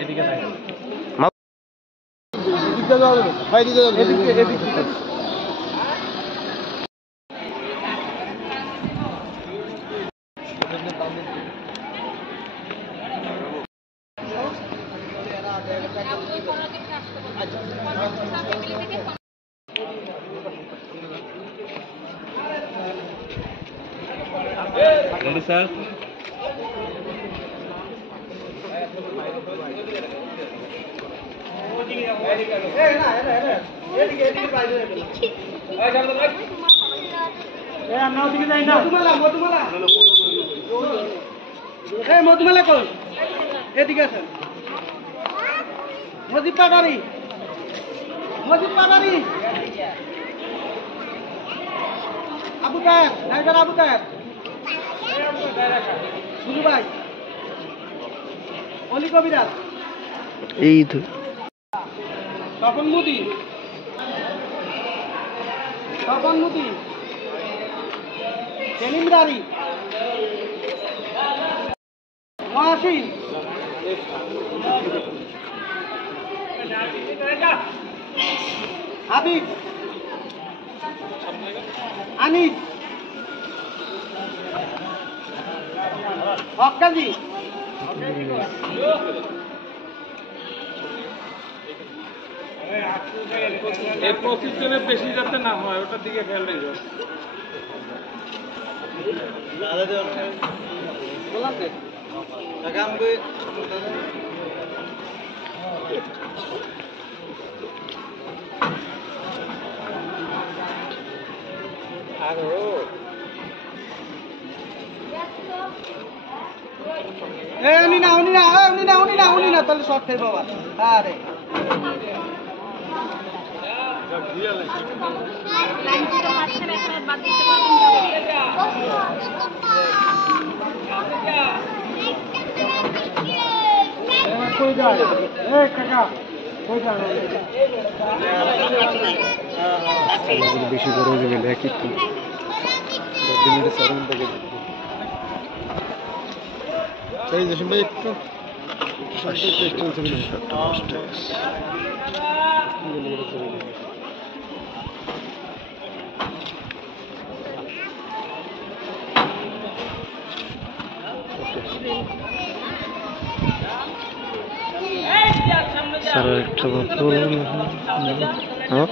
এদিকে থাকে ভাই দিতে এদিকে এদিকে ready sir মধুমালা কোন এদিকে আছে মজিদ পাটারি আবু তাহের ড্রাইভার আবু তাহের বুঝু ভাই অলি কবিরাজ এই তো তপন মুদি সেলিমদারি মহাসিন হাবিব আনিস হকাজি এই প্রসিজনে বেশি যাতে না হয় ওটার দিকে খেয়াল রাখবেন উনি না তাহলে শর্ট খাই বাবা আরে কই যায় কাকা কই যায় বেশি বড় হয়ে গেলে একই তো 10 মিনিটের সারণ থেকে তাই জসিম ভাই একটু স্যার একটা বলুন হ্যাঁ